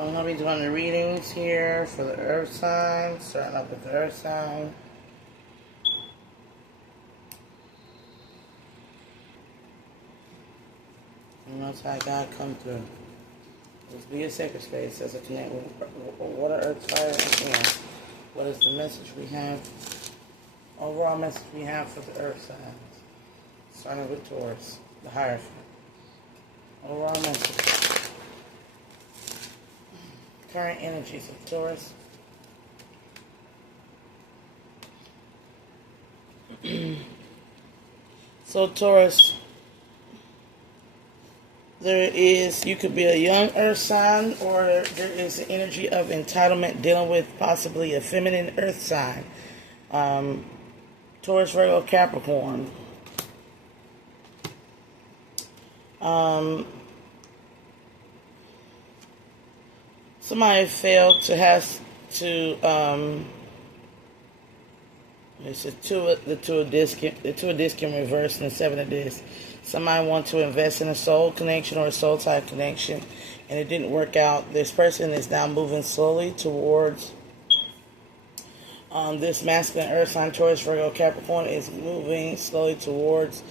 So I'm going to be doing the readings here for the earth sign, starting up with the earth sign. And Most High God come through. Let's be a sacred space as a connect with what are earth, fire, and air. What is the message we have, overall message we have for the earth signs? Starting with Taurus, the Hierophant. Overall message. Current energies of Taurus. So Taurus, you could be a young earth sign, or there is an energy of entitlement dealing with possibly a feminine earth sign. Taurus, Virgo, Capricorn. Somebody failed to have to, it's the two of disc in reverse and the seven of disc. Somebody want to invest in a soul connection or a soul type connection, and it didn't work out. This person is now moving slowly towards this masculine earth sign, Taurus, Virgo, Capricorn, is moving slowly towards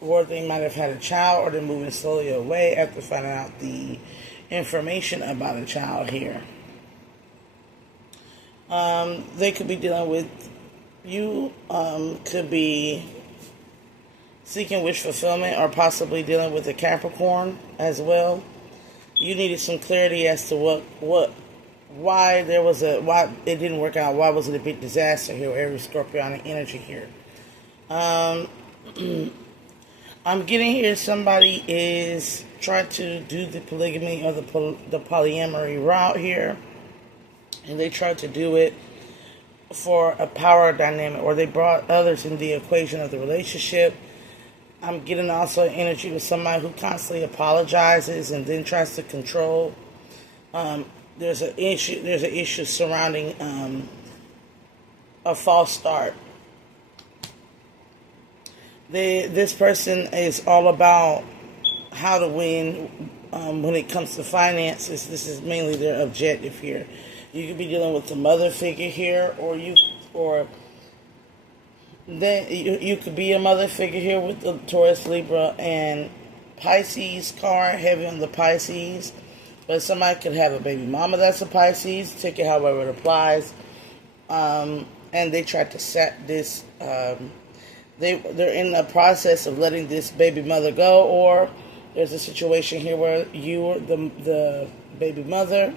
or they might have had a child, or they're moving slowly away after finding out the information about a child here. They could be dealing with, you could be seeking wish fulfillment, or possibly dealing with a Capricorn as well. You needed some clarity as to why it didn't work out. Why was it a big disaster here? Every Scorpionic energy here. I'm getting here somebody is trying to do the polygamy or the polyamory route here, and they tried to do it for a power dynamic, or they brought others in the equation of the relationship. I'm getting also an energy with somebody who constantly apologizes and then tries to control. There's an issue surrounding a false start. This person is all about how to win when it comes to finances. This is mainly their objective here. You could be dealing with the mother figure here, or you could be a mother figure here with the Taurus, Libra, and Pisces card, heavy on the Pisces. But somebody could have a baby mama that's a Pisces. Take it however it applies. And they tried to set this. They're in the process of letting this baby mother go, or there's a situation here where you are the baby mother,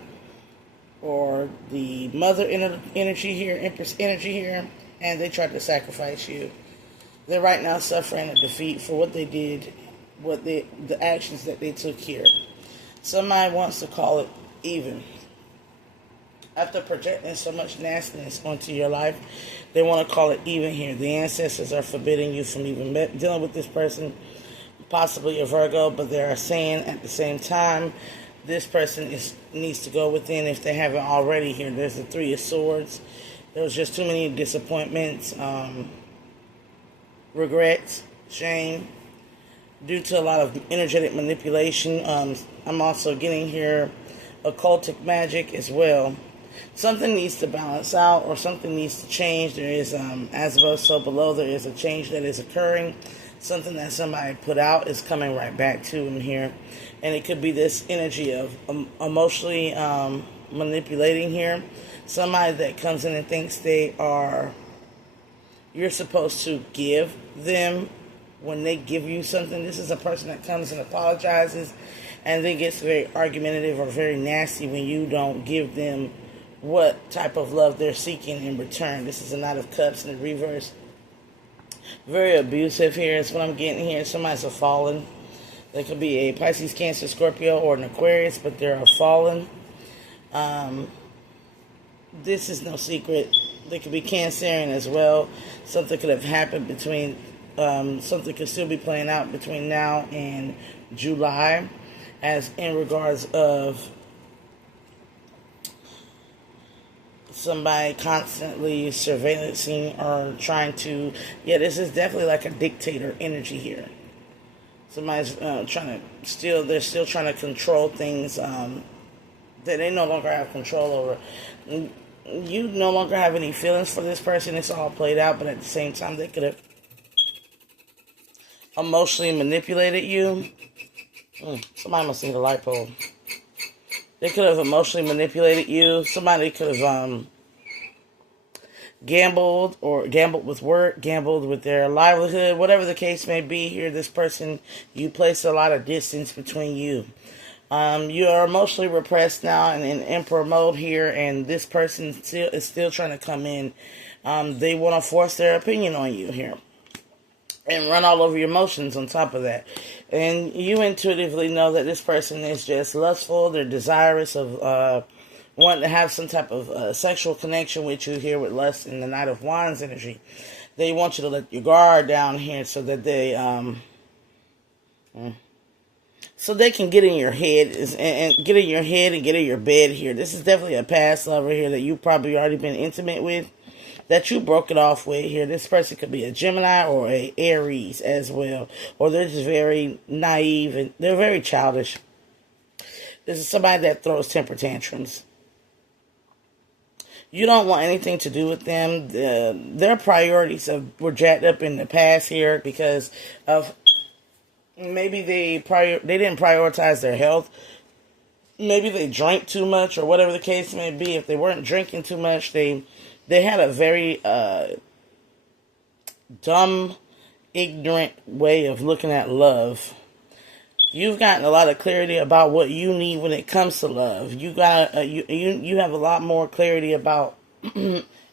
or the mother energy here, Empress energy here, and they tried to sacrifice you. They're right now suffering a defeat for what they did, the actions that they took here. Somebody wants to call it even. After projecting so much nastiness onto your life, they want to call it even here. The ancestors are forbidding you from even dealing with this person, possibly a Virgo, but they are saying at the same time, this person needs to go within if they haven't already here. There's the Three of Swords. There was just too many disappointments, regrets, shame, due to a lot of energetic manipulation. I'm also getting here occultic magic as well. Something needs to balance out, or something needs to change. There is, as above, so below, there is a change that is occurring. Something that somebody put out is coming right back to them here. And it could be this energy of emotionally manipulating here. Somebody that comes in and thinks you're supposed to give them when they give you something. This is a person that comes and apologizes and then gets very argumentative or very nasty when you don't give them what type of love they're seeking in return. This is a Knight of Cups in the reverse. Very abusive here is what I'm getting here. Somebody's a fallen. They could be a Pisces, Cancer, Scorpio, or an Aquarius, but they're a fallen. This is no secret. They could be Cancerian as well. Something could have happened between, something could still be playing out between now and July, as in regards of somebody constantly surveillancing or trying to, this is definitely like a dictator energy here. Somebody's they're still trying to control things that they no longer have control over. You no longer have any feelings for this person. It's all played out, but at the same time, they could have emotionally manipulated you. Somebody must need a light pole. They could have emotionally manipulated you. Somebody could have gambled with work, gambled with their livelihood, whatever the case may be here. This person, you place a lot of distance between you. You are emotionally repressed now and in emperor mode here, and this person is still trying to come in. They want to force their opinion on you here and run all over your emotions on top of that. And you intuitively know that this person is just lustful. They're desirous of wanting to have some type of sexual connection with you here with lust in the Knight of Wands energy. They want you to let your guard down here so that they can get in your head and get in your head and get in your bed here. This is definitely a past lover here that you've probably already been intimate with, that you broke it off with here. This person could be a Gemini or a Aries as well. Or they're just very naive and they're very childish. This is somebody that throws temper tantrums. You don't want anything to do with them. Their priorities were jacked up in the past here because of maybe they didn't prioritize their health. Maybe they drank too much or whatever the case may be. If they weren't drinking too much, they had a very dumb, ignorant way of looking at love. You've gotten a lot of clarity about what you need when it comes to love. You have a lot more clarity about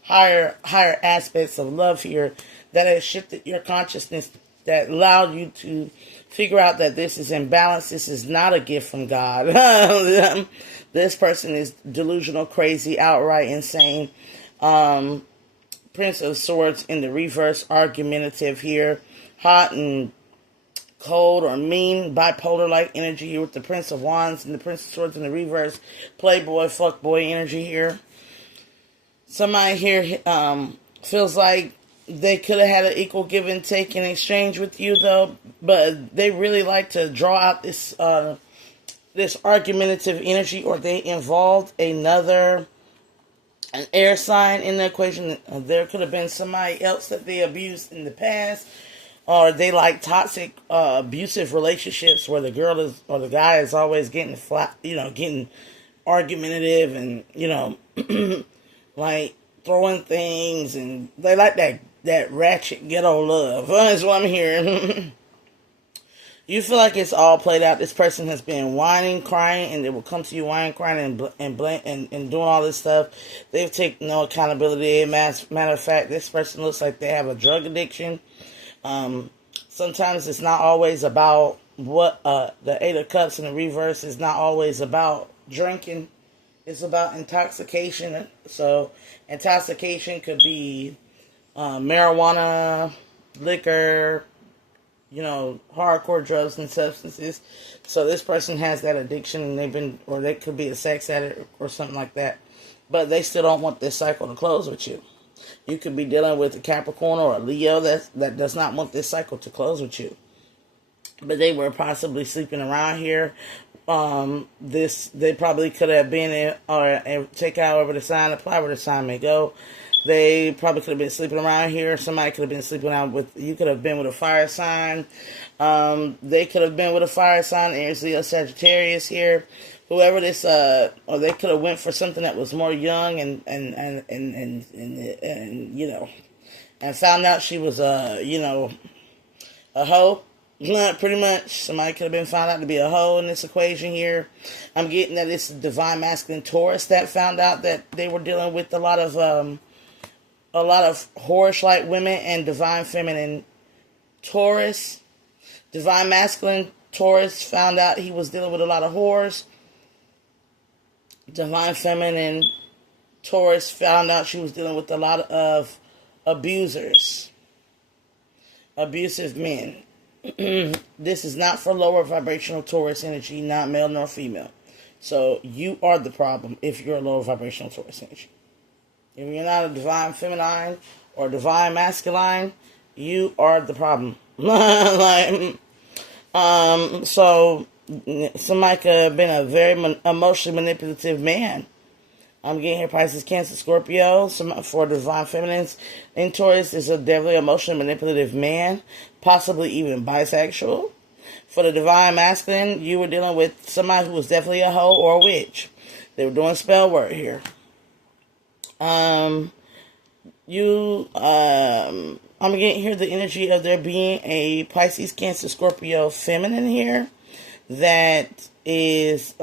higher aspects of love here that has shifted your consciousness, that allowed you to figure out that this is imbalanced. This is not a gift from God. This person is delusional, crazy, outright insane. Prince of Swords in the reverse, argumentative here, hot and cold or mean, bipolar-like energy here with the Prince of Wands and the Prince of Swords in the reverse, playboy, fuckboy energy here. Somebody here feels like they could have had an equal give and take in exchange with you, though, but they really like to draw out this argumentative energy, or they involved an air sign in the equation. There could have been somebody else that they abused in the past, or they like toxic, abusive relationships where the girl is or the guy is always getting getting argumentative and, like throwing things, and they like that ratchet ghetto love. That's what I'm hearing. You feel like it's all played out. This person has been whining, crying, and they will come to you whining, crying, and doing all this stuff. They've taken no accountability. Matter of fact, this person looks like they have a drug addiction. Sometimes it's not always about what the Eight of Cups in the reverse is not always about drinking. It's about intoxication. So intoxication could be marijuana, liquor, hardcore drugs and substances. So this person has that addiction, and they could be a sex addict or something like that. But they still don't want this cycle to close with you. You could be dealing with a Capricorn or a Leo that does not want this cycle to close with you. But they were possibly sleeping around here. They probably could have been take out over the sign, apply where the sign may go. They probably could have been sleeping around here. Somebody could have been sleeping out you could have been with a fire sign. They could have been with a fire sign, Aries, Leo, Sagittarius here. Whoever this, or they could have went for something that was more young and found out she was a hoe. Pretty much, somebody could have been found out to be a hoe in this equation here. I'm getting that it's the divine masculine Taurus that found out that they were dealing with a lot of whorish-like women, and divine feminine Taurus. Divine masculine Taurus found out he was dealing with a lot of whores. Divine feminine Taurus found out she was dealing with a lot of abusers. Abusive men. This is not for lower vibrational Taurus energy, not male nor female. So you are the problem if you're a lower vibrational Taurus energy. If you're not a divine feminine or divine masculine, you are the problem. So Somebody could have been a very emotionally manipulative man. I'm getting here Pisces, Cancer, Scorpio. For divine feminines in Taurus is a definitely emotionally manipulative man, possibly even bisexual. For the divine masculine, you were dealing with somebody who was definitely a hoe or a witch. They were doing spell work here. I'm getting here the energy of there being a Pisces, Cancer, Scorpio feminine here that is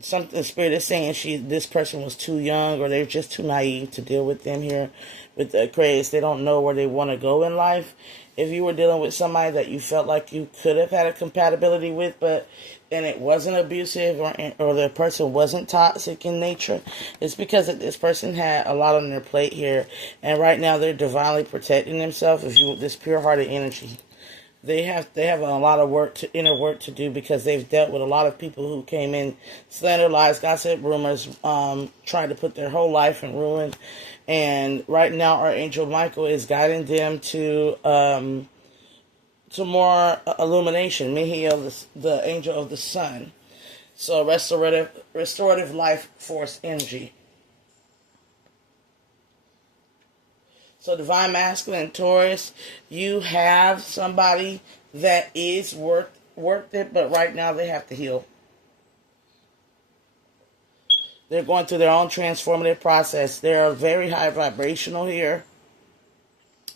something the spirit is saying this person was too young, or they're just too naive to deal with them here with the craze. They don't know where they want to go in life. If you were dealing with somebody that you felt like you could have had a compatibility with, and it wasn't abusive, or the person wasn't toxic in nature, it's because that this person had a lot on their plate here, and right now they're divinely protecting themselves. If you this pure-hearted energy, they have a lot of inner work to do, because they've dealt with a lot of people who came in, slander, lies, gossip, rumors, trying to put their whole life in ruin. And right now, Archangel Michael is guiding them to more illumination. Mihiel, the angel of the sun. So restorative life force energy. So divine masculine Taurus, you have somebody that is worth it, but right now they have to heal. They're going through their own transformative process. They're very high vibrational here.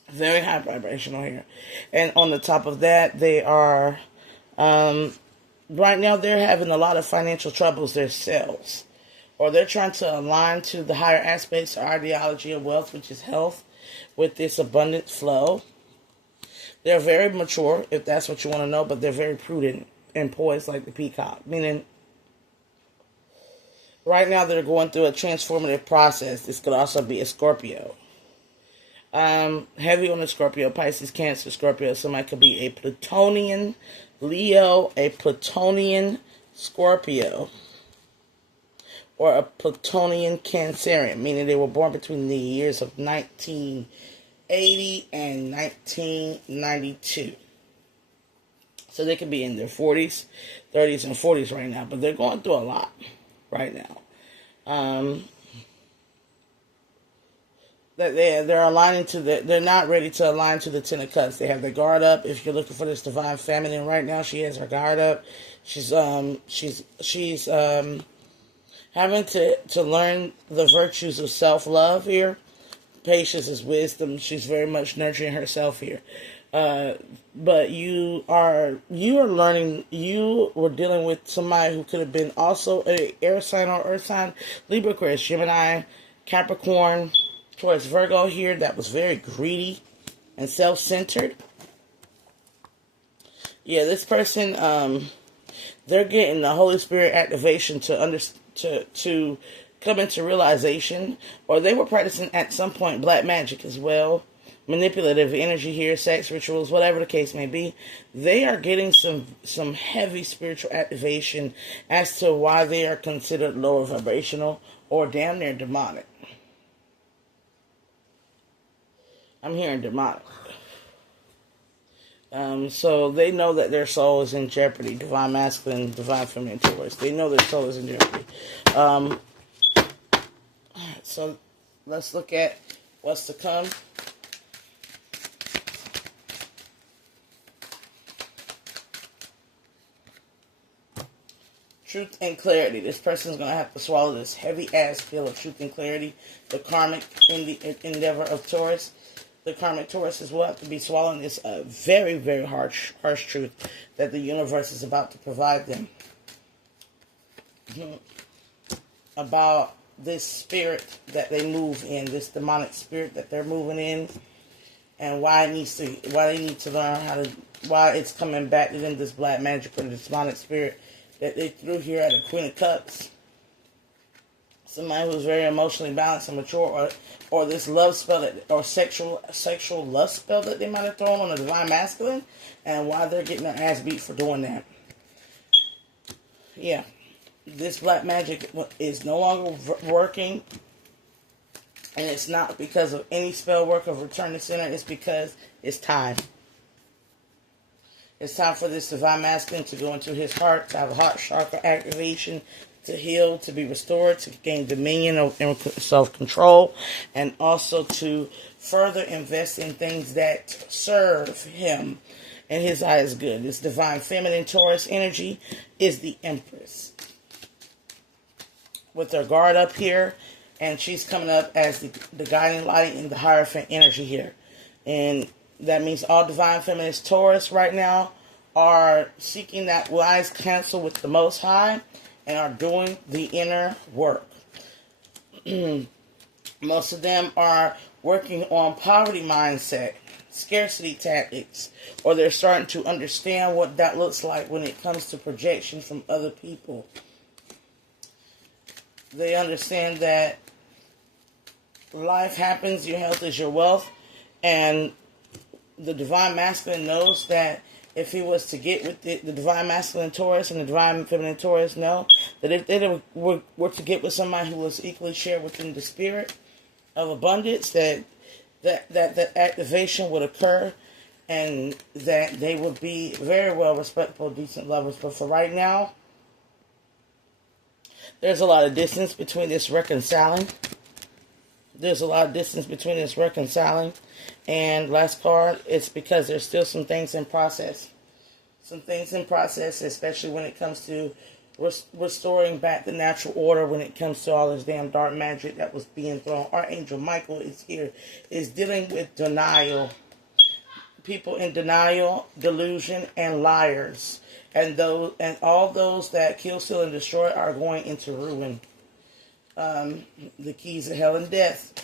Very high vibrational here. And on the top of that, they are, right now they're having a lot of financial troubles themselves. Or they're trying to align to the higher aspects or ideology of wealth, which is health, with this abundant flow. They're very mature, if that's what you want to know, but they're very prudent and poised like the peacock. Meaning, right now they're going through a transformative process. This could also be a Scorpio. Heavy on the Scorpio, Pisces, Cancer, Scorpio. Somebody could be a Plutonian Leo, a Plutonian Scorpio, or a Plutonian Cancerian, meaning they were born between the years of 1980 and 1992. So they could be in their 40s, 30s, and 40s right now, but they're going through a lot right now. That they're aligning to they're not ready to align to the Ten of Cups. They have their guard up. If you're looking for this divine feminine right now, she has her guard up. She's having to learn the virtues of self-love here. Patience is wisdom. She's very much nurturing herself here. But you are learning. You were dealing with somebody who could have been also an air sign or earth sign, Libra, Aquarius, Gemini, Capricorn, Taurus, Virgo here. That was very greedy and self-centered. Yeah, this person, they're getting the Holy Spirit activation to come into realization, or they were practicing at some point black magic as well. Manipulative energy here, sex rituals, whatever the case may be. They are getting some heavy spiritual activation as to why they are considered lower vibrational or damn near demonic. I'm hearing demonic. So they know that their soul is in jeopardy. Divine masculine, divine feminine Taurus. They know their soul is in jeopardy. Alright, so let's look at what's to come. Truth and clarity. This person's going to have to swallow this heavy-ass pill of truth and clarity. The karmic in the endeavor of Taurus. The karmic Tauruses will have to be swallowing this very, very harsh truth that the universe is about to provide them. About this spirit that they move in, this demonic spirit that they're moving in, and why they need to learn why it's coming back to them, this black magic or this demonic spirit that they threw here at a Queen of Cups. Somebody who's very emotionally balanced and mature, or this love spell or sexual lust spell that they might have thrown on the divine masculine, and why they're getting their ass beat for doing that. Yeah, this black magic is no longer working, and it's not because of any spell work of return to center. It's because it's time. It's time for this divine masculine to go into his heart, to have a heart chakra activation, to heal, to be restored, to gain dominion and self-control, and also to further invest in things that serve him and his eye is good. This divine feminine Taurus energy is the Empress, with her guard up here, and she's coming up as the guiding light in the Hierophant energy here. And that means all divine feminist Taurus right now are seeking that wise counsel with the Most High and are doing the inner work. Most of them are working on poverty mindset, scarcity tactics, or they're starting to understand what that looks like when it comes to projection from other people. They understand that life happens, your health is your wealth, and the divine masculine knows that if he was to get with the divine masculine Taurus and the divine feminine Taurus know that if they were to get with somebody who was equally shared within the spirit of abundance, that activation would occur, and that they would be very well respectful, decent lovers. But for right now, there's a lot of distance between this reconciling. And last card, it's because there's still some things in process. Especially when it comes to restoring back the natural order, when it comes to all this damn dark magic that was being thrown. Archangel Michael is here, is dealing with denial. People in denial, delusion, and liars. And all those that kill, steal, and destroy are going into ruin. The keys of hell and death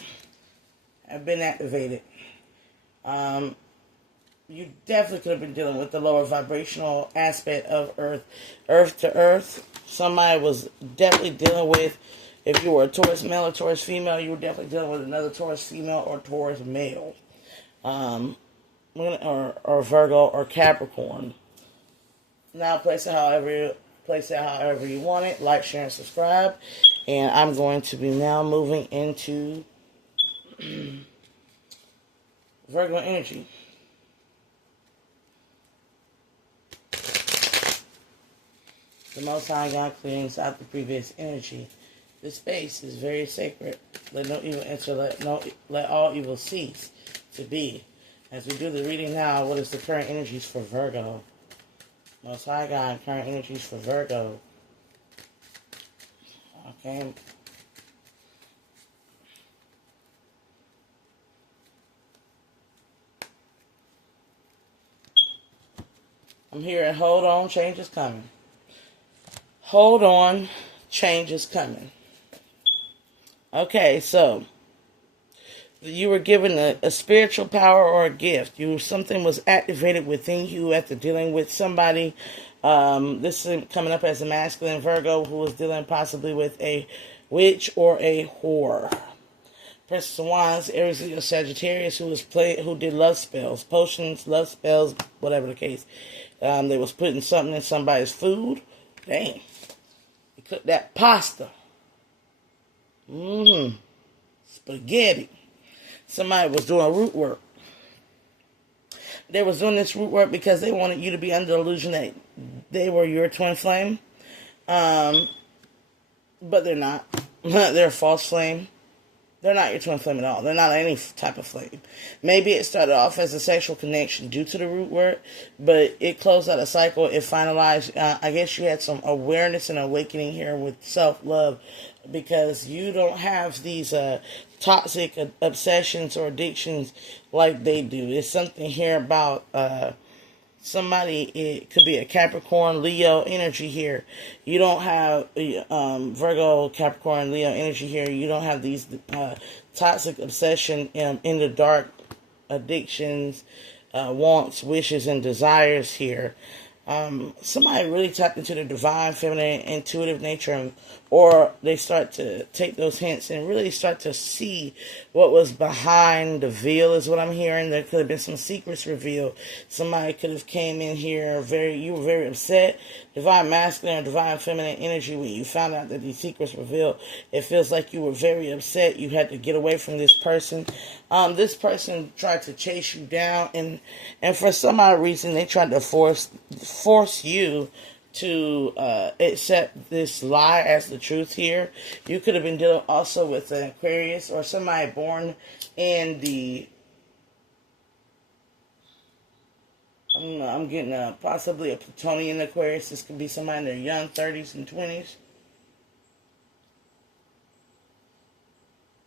have been activated. You definitely could have been dealing with the lower vibrational aspect of earth to earth. Somebody was definitely dealing with, if you were a Taurus male or Taurus female, you were definitely dealing with another Taurus female or Taurus male. Or Virgo or Capricorn. Now place it however you want it. Like, share, and subscribe. And I'm going to be now moving into Virgo energy. The Most High God cleans out the previous energy. This space is very sacred. Let no evil enter. Let all evil cease to be. As we do the reading now, what is the current energies for Virgo? Most High God, current energies for Virgo. Okay. I'm hearing, hold on, change is coming. Hold on, change is coming. Okay, so you were given a spiritual power or a gift. Something was activated within you after dealing with somebody. This is coming up as a masculine Virgo who was dealing possibly with a witch or a whore. Princess of Wands, Aries, Leo, Sagittarius, who did love spells, potions, love spells, whatever the case. They was putting something in somebody's food. Damn. They cooked that pasta. Spaghetti. Somebody was doing root work. They was doing this root work because they wanted you to be under the illusion that they were your twin flame. But they're not. They're a false flame. They're not your twin flame at all. They're not any type of flame. Maybe it started off as a sexual connection due to the root work, but it closed out a cycle. It finalized. I guess you had some awareness and awakening here with self-love, because you don't have these toxic obsessions or addictions like they do. It's something here about somebody. It could be a Capricorn, Leo energy here. You don't have Virgo, Capricorn, Leo energy here. You don't have these toxic obsession in the dark addictions, wants, wishes, and desires here. Somebody really tapped into the divine, feminine, intuitive nature, or they start to take those hints and really start to see what was behind the veil, is what I'm hearing. There could have been some secrets revealed. Somebody could have came in here you were very upset. Divine masculine or divine feminine energy, when you found out that these secrets revealed, it feels like you were very upset. You had to get away from this person. This person tried to chase you down, and for some odd reason, they tried to force you to accept this lie as the truth here. You could have been dealing also with an Aquarius or somebody born in the... I'm getting possibly a Plutonian Aquarius. This could be somebody in their young 30s and 20s.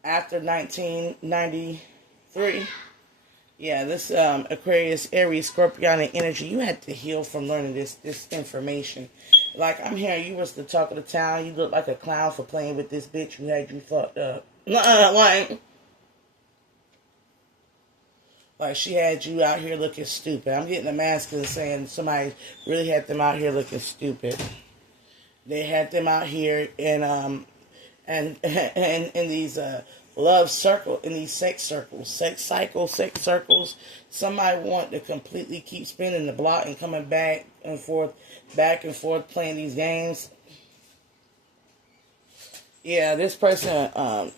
After 1993. Yeah, this Aquarius, Aries, Scorpionic energy, you had to heal from learning this information. Like, I'm hearing you was the talk of the town. You look like a clown for playing with this bitch who had you fucked up. Like she had you out here looking stupid. I'm getting a masculine saying somebody really had them out here looking stupid. They had them out here and in these love circle, in these sex circles, sex circles. Somebody want to completely keep spinning the block and coming back and forth, playing these games. Yeah, this person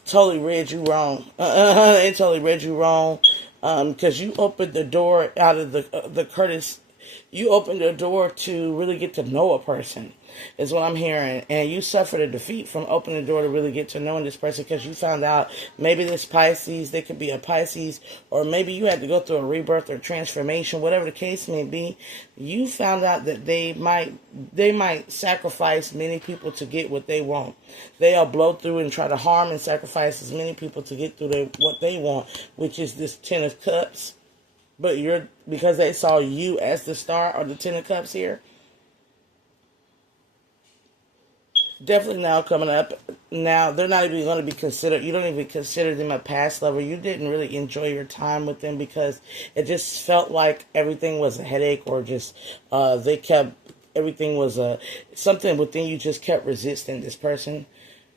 totally read you wrong. They totally read you wrong. Because you opened the door out of the Curtis, you opened the door to really get to know a person, is what I'm hearing. And you suffered a defeat from opening the door to really get to knowing this person, because you found out maybe this Pisces, they could be a Pisces, or maybe you had to go through a rebirth or transformation, whatever the case may be. You found out that they might sacrifice many people to get what they want. They'll blow through and try to harm and sacrifice as many people to get through what they want, which is this Ten of Cups. But because they saw you as the star or the Ten of Cups here. Definitely now coming up. Now, they're not even going to be considered. You don't even consider them a past lover. You didn't really enjoy your time with them because it just felt like everything was a headache, or just everything was something within you just kept resisting this person.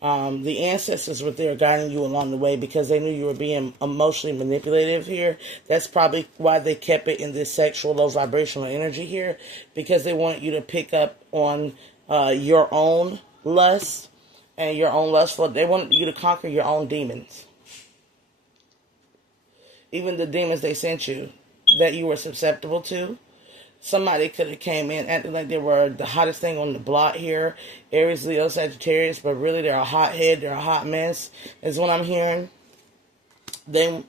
The ancestors were there guiding you along the way because they knew you were being emotionally manipulative here. That's probably why they kept it in this sexual, low vibrational energy here, because they wanted you to pick up on your own lust and your own lustful. They wanted you to conquer your own demons. Even the demons they sent you that you were susceptible to. Somebody could have came in acting like they were the hottest thing on the block here. Aries, Leo, Sagittarius, but really they're a hothead, they're a hot mess, is what I'm hearing. They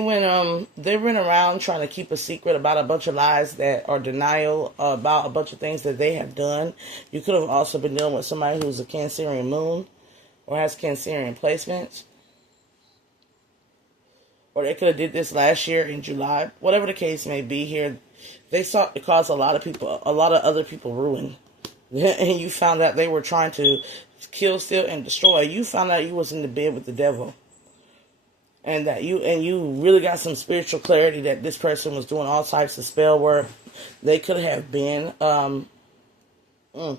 went around trying to keep a secret about a bunch of lies that are denial about a bunch of things that they have done. You could have also been dealing with somebody who's a Cancerian moon or has Cancerian placements. Or they could have did this last year in July. Whatever the case may be here, they sought to cause a lot of other people ruin. And you found out they were trying to kill, steal, and destroy. You found out you was in the bed with the devil. And that you really got some spiritual clarity that this person was doing all types of spell work. They could have been. You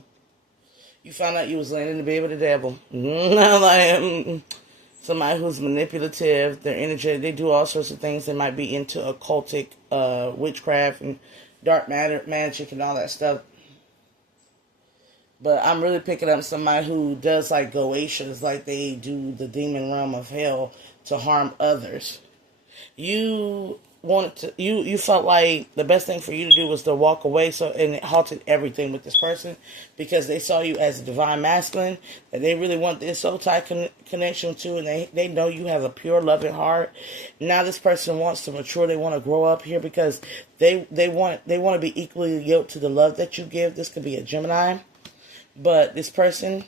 found out you was laying in the bed with the devil. Somebody who's manipulative, their energy, they do all sorts of things. They might be into occultic witchcraft and dark matter, magic and all that stuff. But I'm really picking up somebody who does like Goetias, like they do the demon realm of hell to harm others. You felt like the best thing for you to do was to walk away, and it halted everything with this person because they saw you as a divine masculine that they really want this soul tie connection to, and they know you have a pure loving heart. Now this person wants to mature, they want to grow up here because they want to be equally yoked to the love that you give. This could be a Gemini, but this person,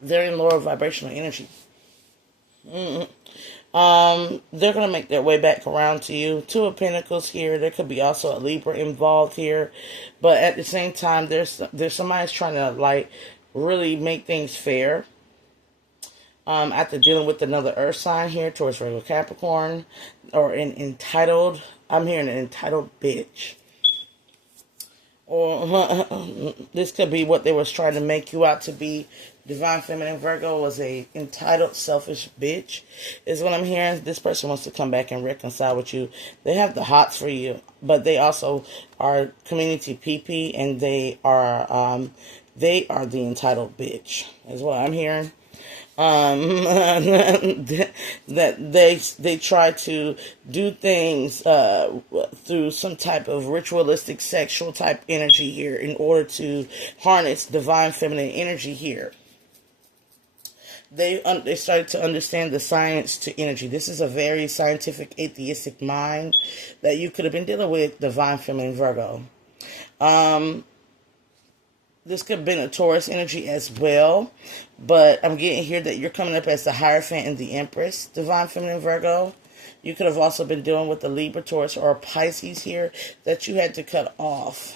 they're in lower vibrational energy. They're going to make their way back around to you. Two of Pentacles here. There could be also a Libra involved here. But at the same time, there's somebody who's trying to, like, really make things fair. After dealing with another Earth sign here towards Virgo Capricorn. Or an entitled, I'm hearing an entitled bitch. or this could be what they was trying to make you out to be. Divine Feminine Virgo was a entitled, selfish bitch, is what I'm hearing. This person wants to come back and reconcile with you. They have the hots for you, but they also are community PP, and they are the entitled bitch, is what I'm hearing. That they try to do things through some type of ritualistic sexual type energy here in order to harness divine feminine energy here. They started to understand the science to energy. This is a very scientific, atheistic mind that you could have been dealing with, divine feminine Virgo. This could have been a Taurus energy as well, but I'm getting here that you're coming up as the Hierophant and the Empress, Divine Feminine Virgo. You could have also been dealing with the Libra, Taurus, or Pisces here that you had to cut off,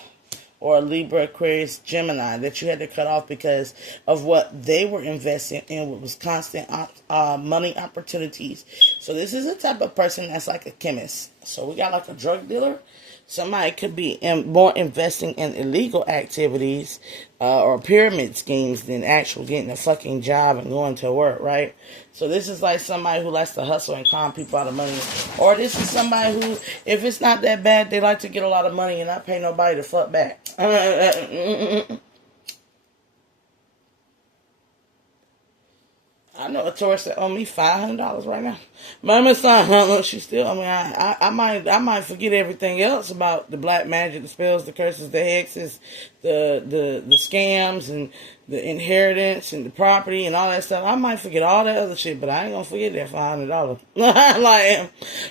or a Libra, Aquarius, Gemini that you had to cut off because of what they were investing in, what was constant money opportunities. So this is a type of person that's like a chemist. So we got like a drug dealer. Somebody could be more investing in illegal activities or pyramid schemes than actual getting a fucking job and going to work, right? So this is like somebody who likes to hustle and con people out of money. Or this is somebody who, if it's not that bad, they like to get a lot of money and not pay nobody to fuck back. I know a Taurus that owe me $500 right now. But it's not, she still, I might forget everything else about the black magic, the spells, the curses, the hexes, the scams, and the inheritance, and the property, and all that stuff. I might forget all that other shit, but I ain't gonna forget that $500.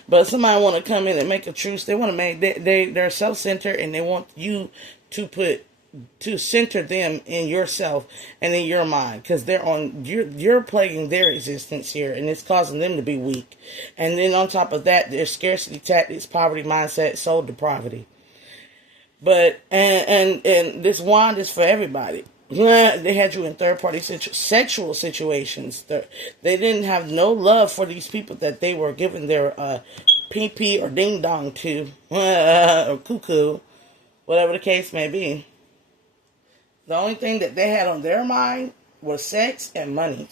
But somebody want to come in and make a truce. They want to make, they're self-centered, and they want you to center them in yourself and in your mind, because you're plaguing their existence here, and it's causing them to be weak. And then on top of that, there's scarcity tactics, poverty mindset, soul depravity. But and this wand is for everybody. They had you in third-party sexual situations. They didn't have no love for these people that they were giving their pee or ding-dong to, or cuckoo, whatever the case may be. The only thing that they had on their mind was sex and money.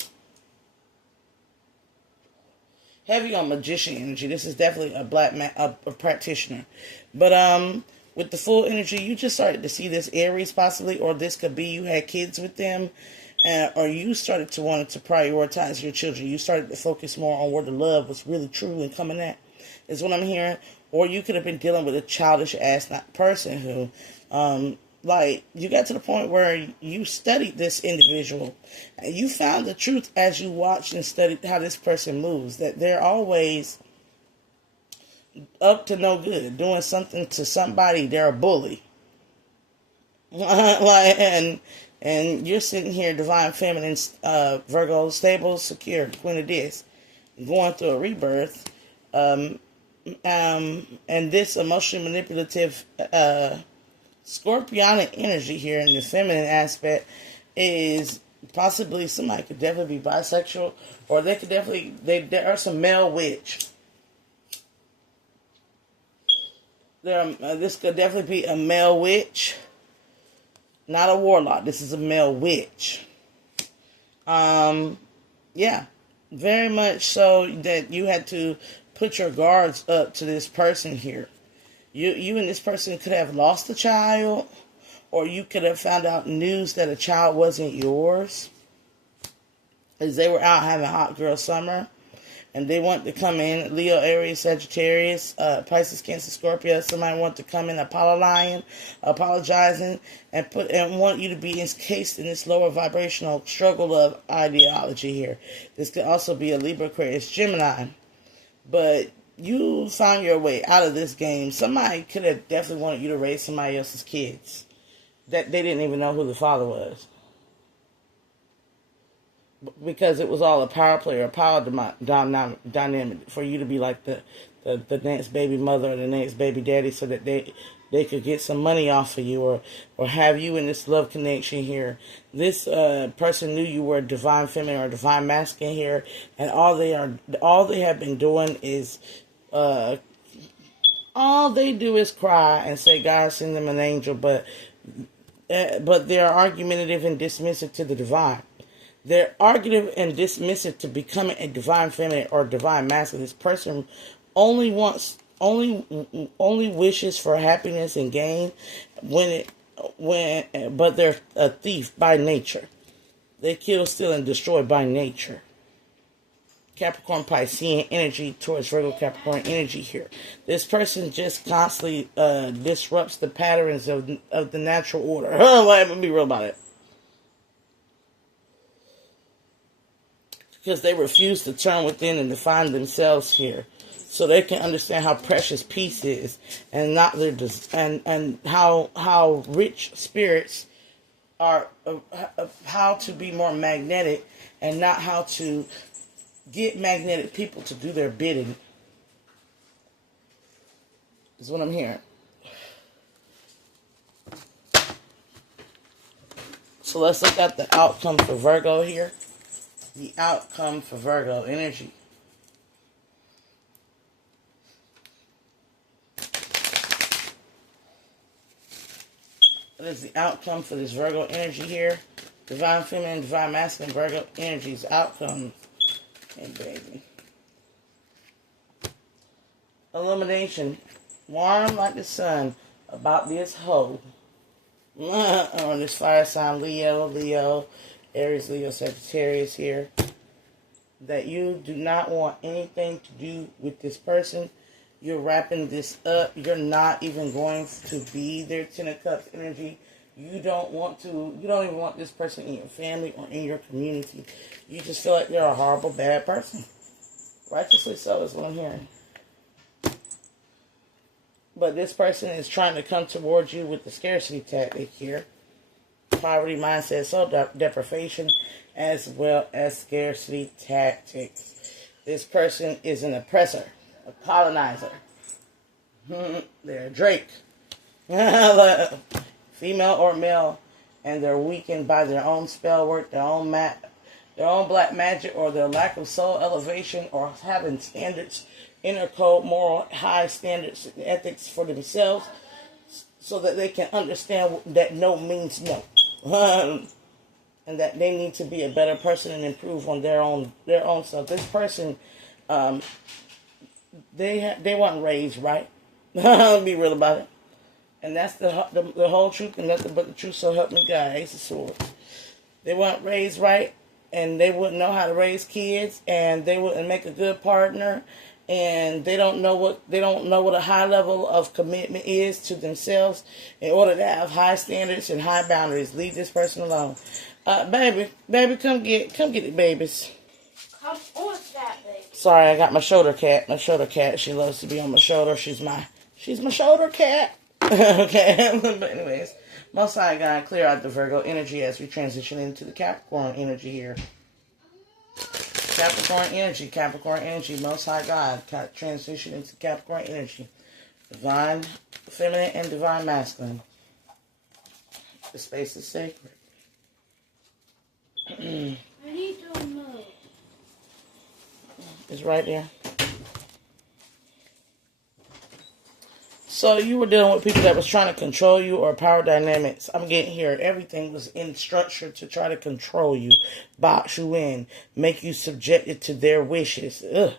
Heavy on magician energy. This is definitely a black man, a practitioner. But with the full energy, you just started to see this Aries possibly, or this could be you had kids with them, or you started to want to prioritize your children. You started to focus more on where the love was really true and coming at, is what I'm hearing. Or you could have been dealing with a childish ass person who, like, you got to the point where you studied this individual and you found the truth as you watched and studied how this person moves, that they're always up to no good, doing something to somebody. They're a bully. And you're sitting here, divine feminine, Virgo, stable, secure, Queen of Discs, going through a rebirth, and this emotionally manipulative, Scorpionic energy here in the feminine aspect is possibly somebody could definitely be bisexual, or they could definitely, there are some male witch. This could definitely be a male witch, not a warlock. This is a male witch. Yeah, very much so that you had to put your guards up to this person here. You and this person could have lost a child, or you could have found out news that a child wasn't yours, as they were out having hot girl summer, and they want to come in, Leo, Aries, Sagittarius, Pisces, Cancer, Scorpio. Somebody want to come in apologizing, and want you to be encased in this lower vibrational struggle of ideology here. This could also be a Libra, Aquarius, Gemini, but you found your way out of this game. Somebody could have definitely wanted you to raise somebody else's kids that they didn't even know who the father was, because it was all a power play or a power dynamic for you to be like the next baby mother or the next baby daddy, so that they could get some money off of you, or have you in this love connection here. This person knew you were divine feminine or divine masculine here, and all they have been doing is all they do is cry and say God send them an angel, but but they're argumentative and dismissive to the divine. They're argumentative and dismissive to becoming a divine feminine or divine masculine. This person only wishes for happiness and gain but they're a thief by nature. They kill, steal, and destroy by nature. Capricorn Piscean energy towards Virgo Capricorn energy here. This person just constantly disrupts the patterns of the natural order. Let me be real about it. Because they refuse to turn within and define themselves here, so they can understand how precious peace is, and not their and how rich spirits are, how to be more magnetic, and not how to get magnetic people to do their bidding. Is what I'm hearing. So let's look at the outcome for Virgo here. The outcome for Virgo energy. What is the outcome for this Virgo energy here? Divine feminine, divine masculine, Virgo energy's outcome. Hey, baby. Illumination. Warm like the sun about this hoe. On this fire sign, Leo, Aries, Leo, Sagittarius here. That you do not want anything to do with this person. You're wrapping this up. You're not even going to be their Ten of Cups energy. You don't even want this person in your family or in your community. You just feel like you're a horrible, bad person. Righteously so is what I'm hearing. But this person is trying to come towards you with the scarcity tactic here. Poverty mindset, self-deprivation, as well as scarcity tactics. This person is an oppressor, a colonizer. They're a Drake. Female or male, and they're weakened by their own spell work, their own black magic, or their lack of soul elevation, or having standards, inner code, moral, high standards and ethics for themselves, so that they can understand that no means no. And that they need to be a better person and improve on their own self. This person, they weren't raised right. I'll be real about it. And that's the whole truth and nothing but the truth, so help me God. Ace of Swords. They weren't raised right, and they wouldn't know how to raise kids, and they wouldn't make a good partner, and they don't know what a high level of commitment is to themselves in order to have high standards and high boundaries. Leave this person alone. Baby, come get it, babies. Come on, that baby. Sorry, I got my shoulder cat. My shoulder cat. She loves to be on my shoulder. She's my shoulder cat. Okay, but anyways, Most High God, clear out the Virgo energy as we transition into the Capricorn energy here. Capricorn energy, Most High God, transition into Capricorn energy. Divine feminine and divine masculine. The space is sacred. I need to move. It's right there. So you were dealing with people that was trying to control you, or power dynamics. I'm getting here. Everything was in structure to try to control you, box you in, make you subjected to their wishes. Ugh.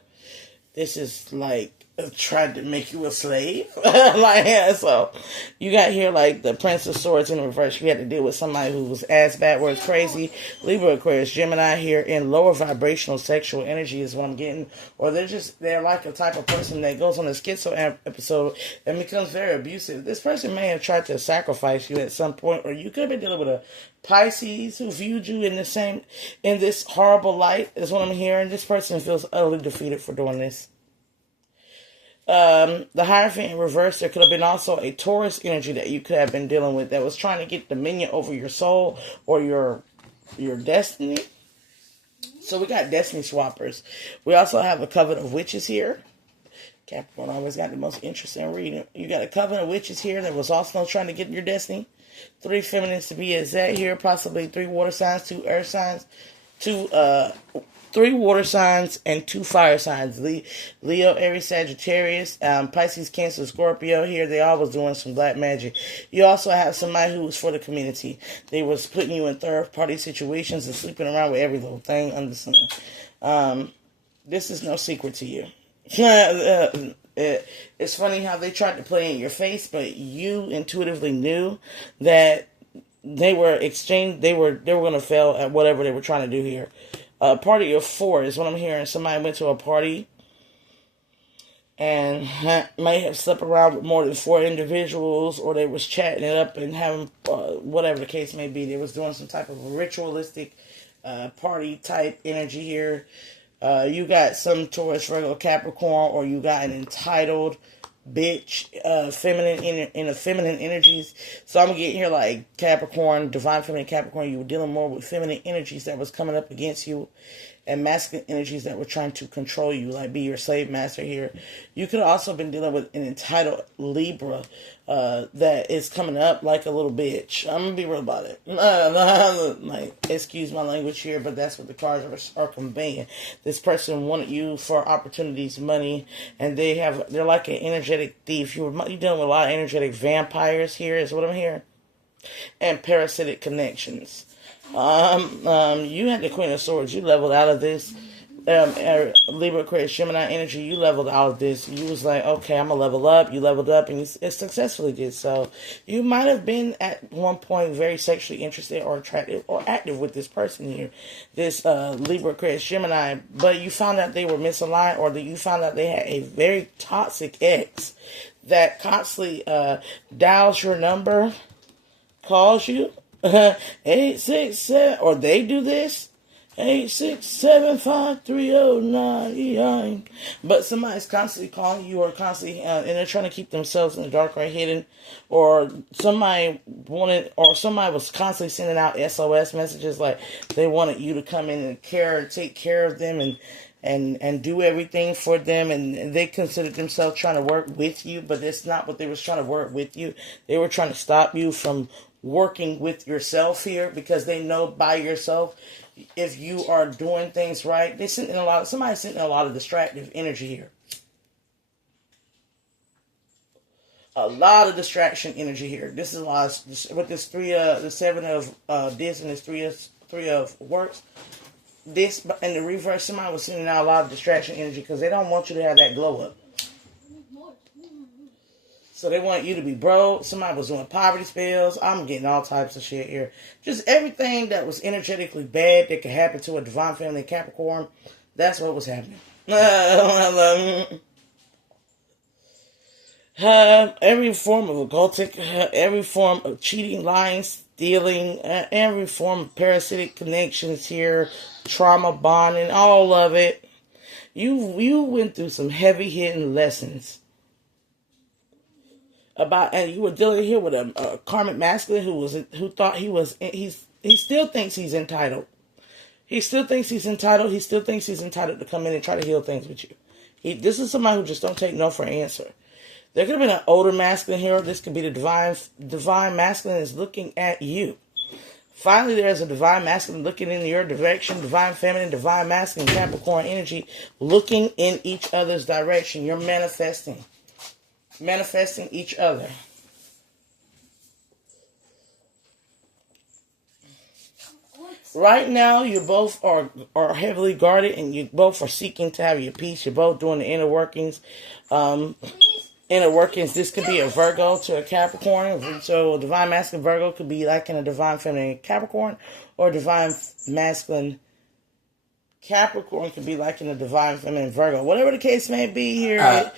This is like tried to make you a slave. So you got here like the Prince of Swords in reverse. You had to deal with somebody who was ass backwards crazy. Libra, Aquarius, Gemini here in lower vibrational sexual energy is what I'm getting. Or they're like a type of person that goes on a schizo episode and becomes very abusive. This person may have tried to sacrifice you at some point, or you could have been dealing with a Pisces who viewed you in this horrible light is what I'm hearing. This person feels utterly defeated for doing this. The Hierophant in reverse, there could have been also a Taurus energy that you could have been dealing with that was trying to get dominion over your soul or your destiny. So we got destiny swappers. We also have a coven of witches here. Capricorn always got the most interesting reading. You got a coven of witches here that was also trying to get your destiny. 3 feminines to be exact here, possibly 3 water signs, 2 earth signs. 3 water signs and 2 fire signs. Leo, Aries, Sagittarius, Pisces, Cancer, Scorpio. Here they all was doing some black magic. You also have somebody who was for the community. They was putting you in third party situations and sleeping around with every little thing under the sun. This is no secret to you. It's funny how they tried to play in your face, but you intuitively knew that they were going to fail at whatever they were trying to do here. Party of 4 is what I'm hearing. Somebody went to a party and may have slept around with more than 4 individuals, or they was chatting it up and having whatever the case may be. They was doing some type of ritualistic party type energy here. You got some Taurus, Virgo, Capricorn, or you got an entitled bitch, feminine energies. So I'm getting here like Capricorn, divine feminine Capricorn. You were dealing more with feminine energies that was coming up against you, and masculine energies that were trying to control you, like be your slave master here. You could have also been dealing with an entitled Libra that is coming up like a little bitch. I'm gonna be real about it. Like, excuse my language here, but that's what the cards are conveying. This person wanted you for opportunities, money, and they're like an energetic thief. You're dealing with a lot of energetic vampires here, is what I'm hearing, and parasitic connections. You had the Queen of Swords. You leveled out of this. Libra, Aquarius, Gemini energy. You leveled out of this. You was like, okay, I'm gonna level up. You leveled up, and you successfully did so. You might have been at one point very sexually interested or attractive or active with this person here, this Libra, Aquarius, Gemini. But you found out they were misaligned, or that you found out they had a very toxic ex that constantly dials your number, calls you. 867, or they do this 8675309. But somebody's constantly calling you, or constantly and they're trying to keep themselves in the dark or hidden, or somebody was constantly sending out SOS messages like they wanted you to come in and take care of them and do everything for them, and they considered themselves trying to work with you, but that's not what they was trying to work with you. They were trying to stop you from working with yourself here, because they know by yourself, if you are doing things right, somebody's sitting in a lot of distractive energy here. A lot of distraction energy here. This is a lot with this the 7 of this and this 3 of works. This and the reverse, somebody was sending out a lot of distraction energy because they don't want you to have that glow up. So they want you to be broke. Somebody was doing poverty spells. I'm getting all types of shit here. Just everything that was energetically bad that could happen to a divine family Capricorn. That's what was happening. Every form of occultic, every form of cheating, lying, stealing, every form of parasitic connections here, trauma bonding, all of it. You went through some heavy hitting lessons. And you were dealing here with a karmic masculine who still thinks he's entitled. He still thinks he's entitled. He still thinks he's entitled to come in and try to heal things with you. This is somebody who just don't take no for an answer. There could have been an older masculine here. This could be the divine masculine is looking at you. Finally, there's a divine masculine looking in your direction. Divine feminine, divine masculine, Capricorn energy looking in each other's direction. You're manifesting each other. Right now, you both are heavily guarded, and you both are seeking to have your peace. You're both doing the inner workings. This could be a Virgo to a Capricorn. So, a divine masculine Virgo could be like in a divine feminine Capricorn, or divine masculine Capricorn could be like in a divine feminine Virgo. Whatever the case may be here.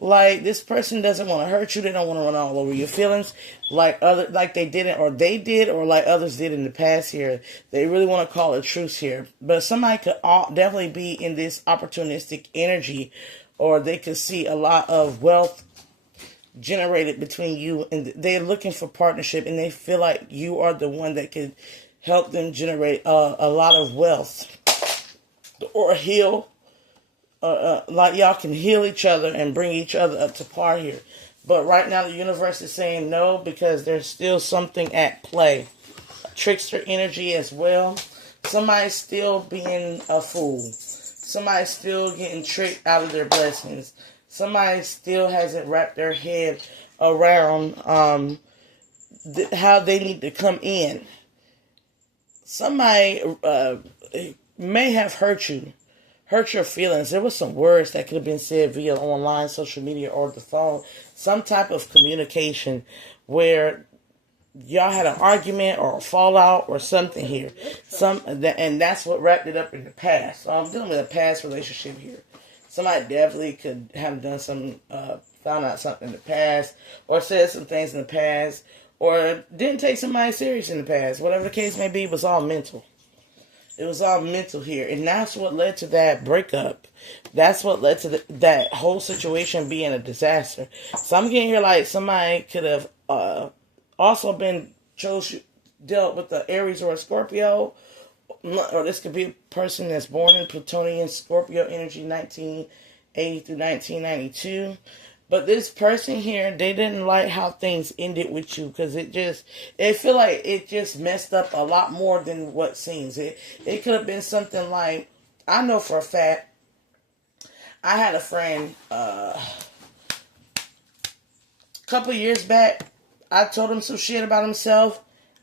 Like, this person doesn't want to hurt you. They don't want to run all over your feelings like they didn't, or they did, or like others did in the past here. They really want to call a truce here. But somebody could definitely be in this opportunistic energy, or they could see a lot of wealth generated between you, and they're looking for partnership, and they feel like you are the one that could help them generate a lot of wealth or heal. Like y'all can heal each other and bring each other up to par here. But right now the universe is saying no, because there's still something at play. A trickster energy as well. Somebody's still being a fool. Somebody's still getting tricked out of their blessings. Somebody still hasn't wrapped their head around how they need to come in. Somebody may have hurt you, hurt your feelings. There was some words that could have been said via online, social media, or the phone. Some type of communication where y'all had an argument or a fallout or something here. And that's what wrapped it up in the past. So I'm dealing with a past relationship here. Somebody definitely could have done some, found out something in the past, or said some things in the past, or didn't take somebody serious in the past. Whatever the case may be, it was all mental. It was all mental here. And that's what led to that breakup. That's what led to that whole situation being a disaster. So I'm getting here like somebody could have also been dealt with the Aries or a Scorpio. Or this could be a person that's born in Plutonian Scorpio energy 1980 through 1992. But this person here, they didn't like how things ended with you, because it feel like it just messed up a lot more than what seems. It could have been something like, I know for a fact, I had a friend a couple years back. I told him some shit about himself.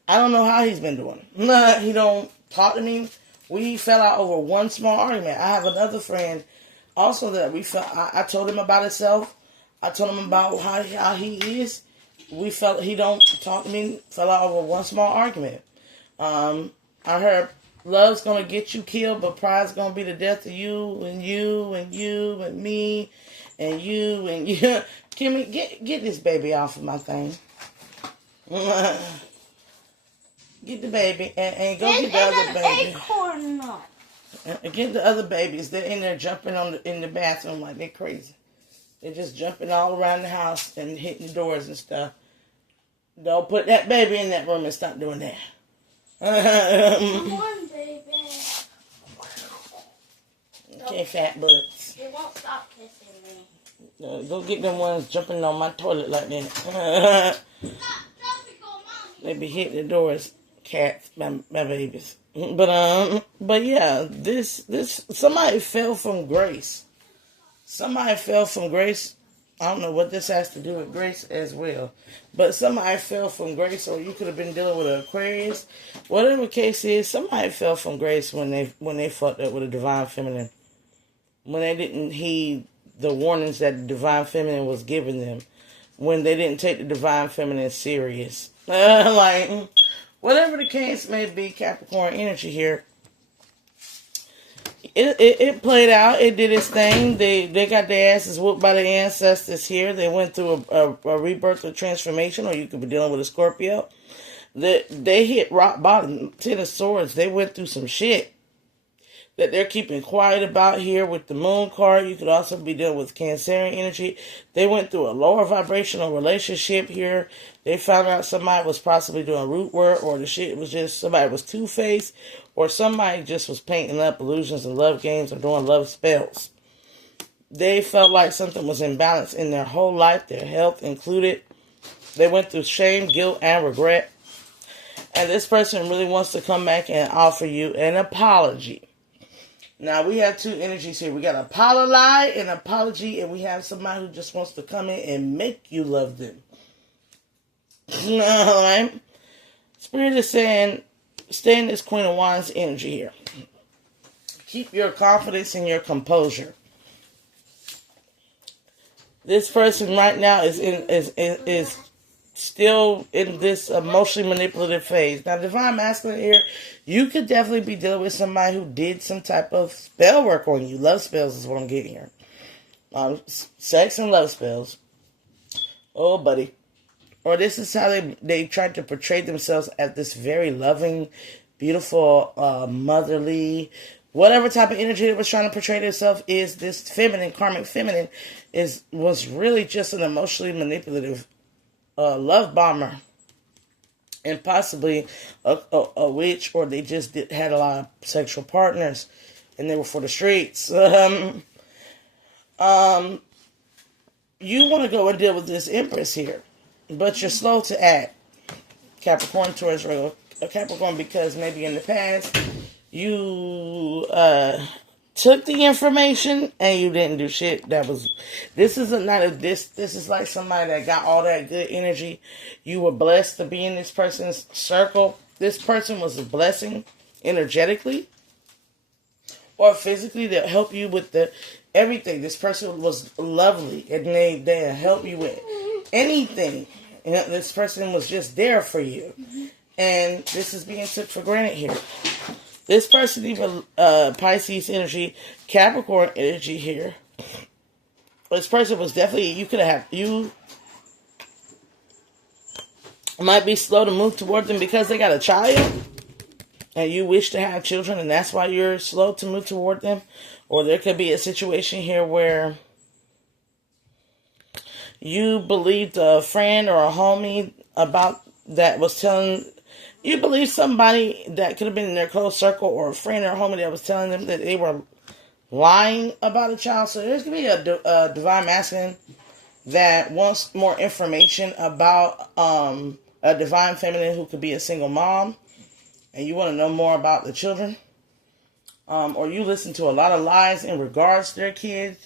I don't know how he's been doing. He don't talk to me. We fell out over one small argument. I have another friend also that I told him about himself. I told him about how he is. He don't talk to me. Fell out over one small argument. I heard love's gonna get you killed, but pride's gonna be the death of you and you and you and me and you and you. Kimmy, get this baby off of my thing. Get the baby and go get the other baby. Acorn nut. Get the other babies. They're in there jumping in the bathroom like they're crazy. They're just jumping all around the house and hitting the doors and stuff. Don't put that baby in that room and stop doing that. Come on, baby. Okay, fat bullets. They won't stop kissing me. Go get them ones jumping on my toilet like that. They be hitting the doors, cats, my babies. But yeah, this somebody fell from grace. Somebody fell from grace. I don't know what this has to do with grace as well. But somebody fell from grace, or you could have been dealing with an Aquarius. Whatever the case is, somebody fell from grace when they fucked up with a divine feminine. When they didn't heed the warnings that the divine feminine was giving them. When they didn't take the divine feminine serious. Like, whatever the case may be, Capricorn energy here. It played out. It did its thing. They got their asses whooped by the ancestors here. They went through a rebirth or transformation, or you could be dealing with a Scorpio. They hit rock bottom. Ten of Swords. They went through some shit that they're keeping quiet about here with the Moon card. You could also be dealing with Cancerian energy. They went through a lower vibrational relationship here. They found out somebody was possibly doing root work, or the shit was just somebody was two-faced, or somebody just was painting up illusions and love games or doing love spells. They felt like something was imbalanced in their whole life, their health included. They went through shame, guilt, and regret. And this person really wants to come back and offer you an apology. Now, we have two energies here. We got apology and apology, and we have somebody who just wants to come in and make you love them. Alright? Spirit is saying, stay in this Queen of Wands energy here. Keep your confidence and your composure. This person right now is still in this emotionally manipulative phase. Now, Divine Masculine here, you could definitely be dealing with somebody who did some type of spell work on you. Love spells is what I'm getting here. Sex and love spells. Oh, buddy. Or this is how they tried to portray themselves as this very loving, beautiful, motherly, whatever type of energy it was trying to portray itself is this feminine, karmic feminine, was really just an emotionally manipulative love bomber, and possibly a witch, or they just had a lot of sexual partners, and they were for the streets. You want to go and deal with this Empress here, but you're slow to act, Capricorn, Taurus, Capricorn, because maybe in the past You took the information and you didn't do shit. This is like somebody that got all that good energy. You were blessed to be in this person's circle. This person was a blessing energetically or physically to help you with everything. This person was lovely and they help you with anything. This person was just there for you. And this is being took for granted here. This person, even Pisces energy, Capricorn energy here. This person was definitely, you might be slow to move toward them because they got a child. And you wish to have children and that's why you're slow to move toward them. Or there could be a situation here where you believed a friend or a homie about that was telling... You believe somebody that could have been in their close circle or a friend or a homie that was telling them that they were lying about a child. So there's going to be a divine masculine that wants more information about a divine feminine who could be a single mom. And you want to know more about the children. Or you listen to a lot of lies in regards to their kids.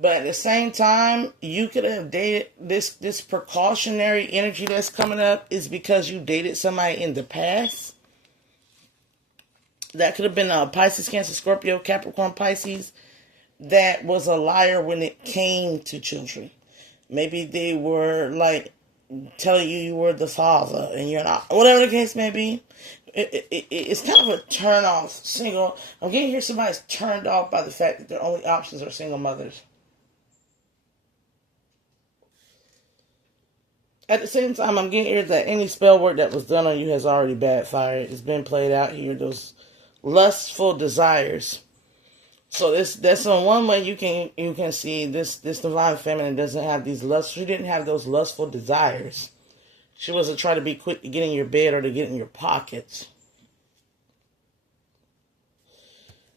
But at the same time, you could have dated this precautionary energy that's coming up is because you dated somebody in the past. That could have been a Pisces, Cancer, Scorpio, Capricorn, Pisces that was a liar when it came to children. Maybe they were like telling you were the father and you're not. Whatever the case may be. It's kind of a turn off single. I'm getting here somebody's turned off by the fact that their only options are single mothers. At the same time, I'm getting here that any spell work that was done on you has already backfired. It's been played out here. Those lustful desires. So that's on one way you can see this divine feminine doesn't have these lust. She didn't have those lustful desires. She wasn't trying to be quick to get in your bed or to get in your pockets.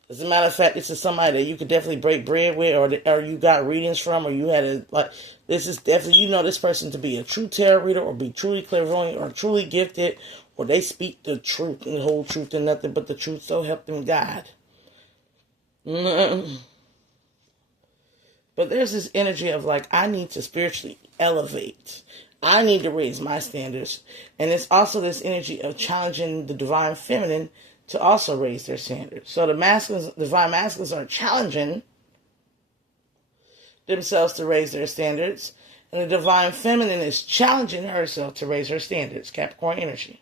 As a matter of fact, this is somebody that you could definitely break bread with, or you got readings from, or you had this is definitely, this person to be a true tarot reader, or be truly clairvoyant, or truly gifted, or they speak the truth and the whole truth and nothing but the truth, so help them God. But there's this energy of I need to spiritually elevate. I need to raise my standards. And it's also this energy of challenging the divine feminine to also raise their standards. So the divine masculines are challenging themselves to raise their standards. And the divine feminine is challenging herself to raise her standards. Capricorn energy.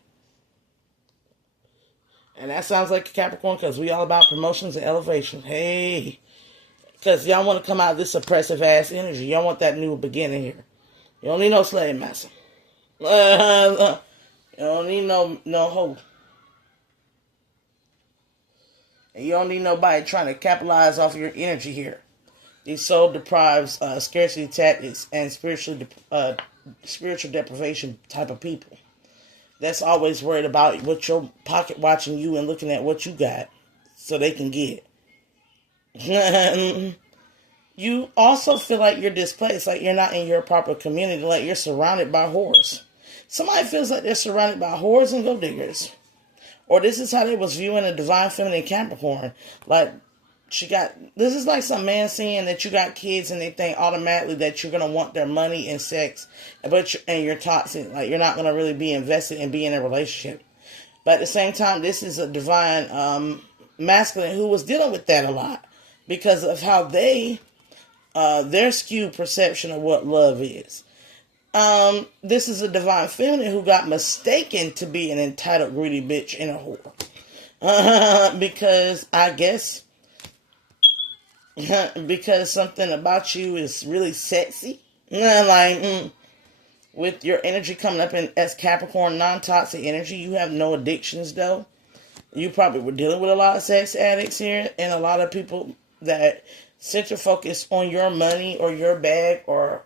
And that sounds like a Capricorn because we all about promotions and elevation. Hey. Because y'all want to come out of this oppressive ass energy. Y'all want that new beginning here. You don't need no slave master. You don't need no hoe. And you don't need nobody trying to capitalize off your energy here. These soul deprived, scarcity tactics, and spiritual deprivation type of people. That's always worried about what your pocket watching you and looking at what you got so they can get. You also feel like you're displaced, like you're not in your proper community, like you're surrounded by whores. Somebody feels like they're surrounded by whores and gold diggers. Or this is how they was viewing a divine feminine Capricorn. This is like some man saying that you got kids and they think automatically that you're going to want their money and sex, and you're toxic. Like you're not going to really be invested in being in a relationship. But at the same time, this is a divine masculine who was dealing with that a lot because of how their skewed perception of what love is. This is a divine feminine who got mistaken to be an entitled, greedy bitch and a whore. Because I guess, because something about you is really sexy. With your energy coming up as Capricorn, non-toxic energy, you have no addictions though. You probably were dealing with a lot of sex addicts here and a lot of people that center focus on your money or your bag or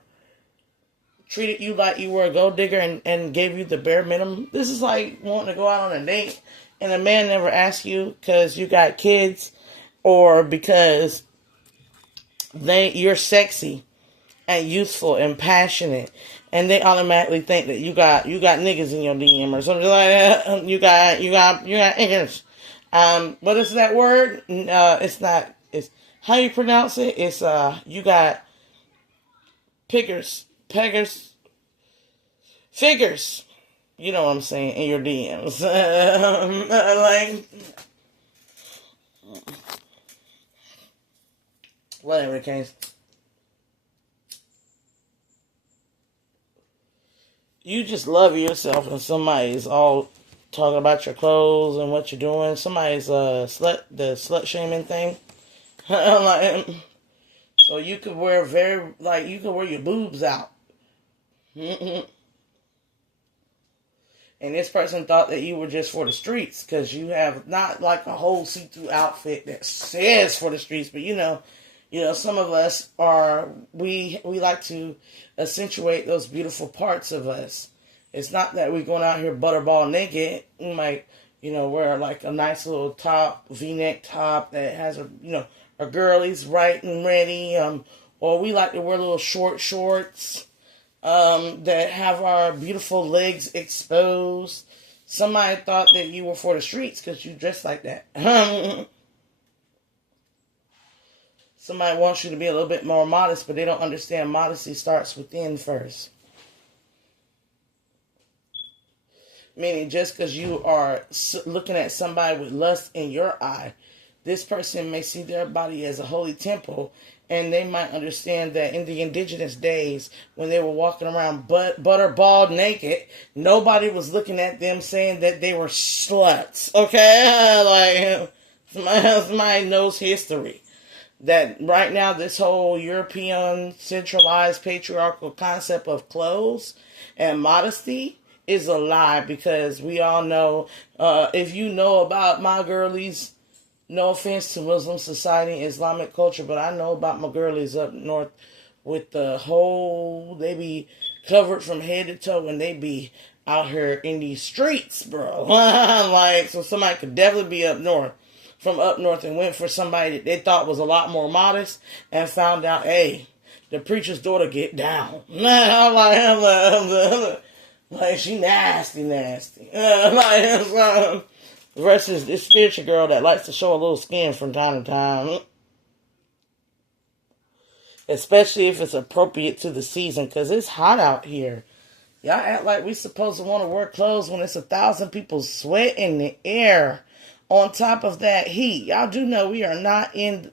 treated you like you were a gold digger and gave you the bare minimum. This is like wanting to go out on a date and a man never asks you because you got kids or because you're sexy and youthful and passionate and they automatically think that you got niggas in your DM or something like that. You got niggas. What is that word? It's not. It's how you pronounce it. It's you got figures. You know what I'm saying, in your DMs. Like, whatever the case. You just love yourself and somebody's all talking about your clothes and what you're doing. Somebody's the slut shaming thing. Like, so you could wear you could wear your boobs out. And this person thought that you were just for the streets because you have not like a whole see-through outfit that says for the streets, but you know, some of us we like to accentuate those beautiful parts of us. It's not that we're going out here butterball naked. We might, wear like a nice little top, V-neck top that has our girlies right and ready. Or we like to wear little short shorts. That have our beautiful legs exposed. Somebody thought that you were for the streets because you dress like that. Somebody wants you to be a little bit more modest, but they don't understand modesty starts within first. Meaning just because you are looking at somebody with lust in your eye, this person may see their body as a holy temple. And they might understand that in the indigenous days, when they were walking around butterball naked, nobody was looking at them saying that they were sluts. Okay? Like, somebody knows history. That right now, this whole European centralized patriarchal concept of clothes and modesty is a lie, because we all know, if you know about my girlies, no offense to Muslim society and Islamic culture, but I know about my girlies up north with the whole, they be covered from head to toe and they be out here in these streets, bro. Like, so somebody could definitely be from up north and went for somebody that they thought was a lot more modest and found out, hey, the preacher's daughter get down. Like, she nasty. Versus this spiritual girl that likes to show a little skin from time to time. Especially if it's appropriate to the season, because it's hot out here. Y'all act like we supposed to want to wear clothes when it's 1,000 people sweat in the air. On top of that heat. Y'all do know we are not in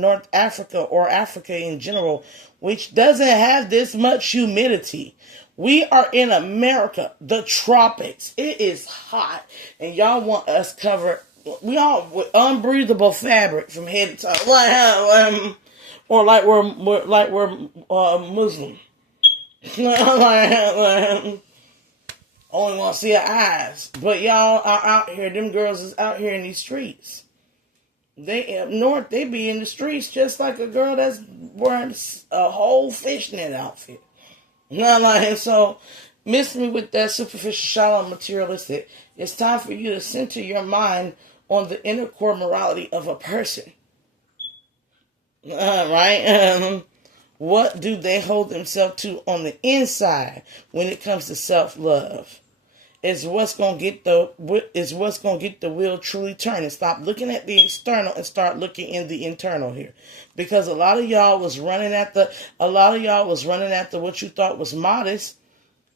North Africa or Africa in general, which doesn't have this much humidity. We are in America, the tropics. It is hot, and y'all want us covered. We all with unbreathable fabric from head to toe, or like we're Muslim. Only want to see our eyes, but y'all are out here. Them girls is out here in these streets. They up north, they be in the streets just like a girl that's wearing a whole fishnet outfit. So, miss me with that superficial, shallow, materialistic. It's time for you to center your mind on the inner core morality of a person. Right? What do they hold themselves to on the inside when it comes to self-love? Is what's gonna get the wheel truly turning. Stop looking at the external and start looking in the internal here, because a lot of y'all was running after what you thought was modest,